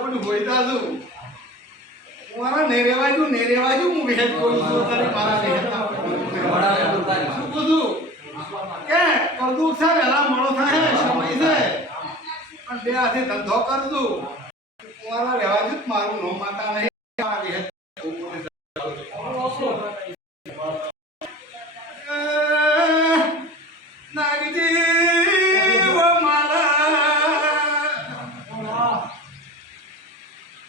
પણ હોઈતા છું મારા ને રેવાજુ ને રેવાજુ હું છું, તારી મારા વેચતા શું કે કરદું છે વેલા મોડો થાય, સમય છે. પણ બે હાથે ધંધો કરતું મારા રહેવાજુ જ મારું નો માતા નહીં.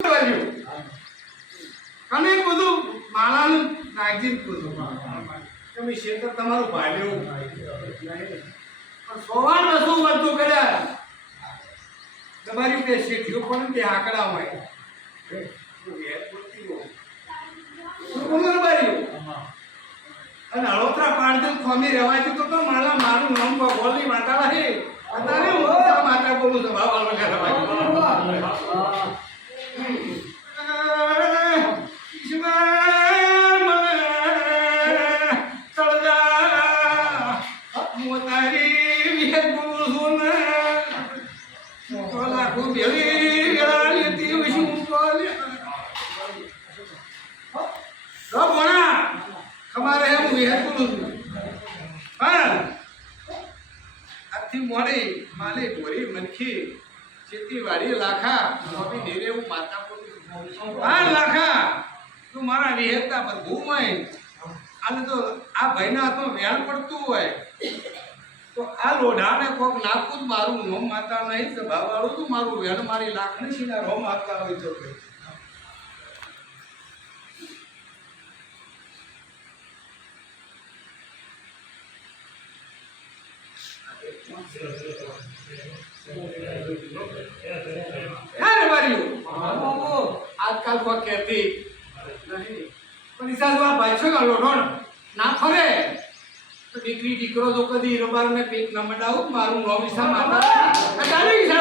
કર્યું? બધું માળાનું નાખી તમે શેતર તમારું ભાડ્યું. પણ સોવાન વધતું કર્યા? તમારી કે શેઠીઓ પણ તે આંકડા હોય. અને હળોતરા પાડતું ખોમી રહેવાય તો તો મારા મારું નામ ભગવાનની માતા રહે અત્યારે હું તારા માતા બોલું છું ભાવ મને તળજા હું વિહેત બોલું છું ને તો લાખો ભેળી વેળાની તી શું બોલે લો ભોણા તમારે એમ વિહેત બોલું છું હા આજથી મોડી માલે ભોરી મનખી ખેતીવાડી લાખા મોબી નેરે હું માતા છું. હા લાખા, તું મારા વિહેતા બધું મય. અને તો આ ભાઈના હાથમાં વેણ પડતું હોય. તો આ લોઢાને કોક નાખું જ મારું નોમ માતા નહીં સભા વાળું તું મારું વેણ મારી લાખની સીના રોમ આપતા હોય તો ભાઈ હે રે બારીઓ આજકાલ કોઈ કહેતી નહીં પણ ઈસા આ બાછો ના લોઢોણ ના દીકરી દીકરો તો કદી રબાર ને પેટ ન મંડાવું મારું નોમ ઈસા માતા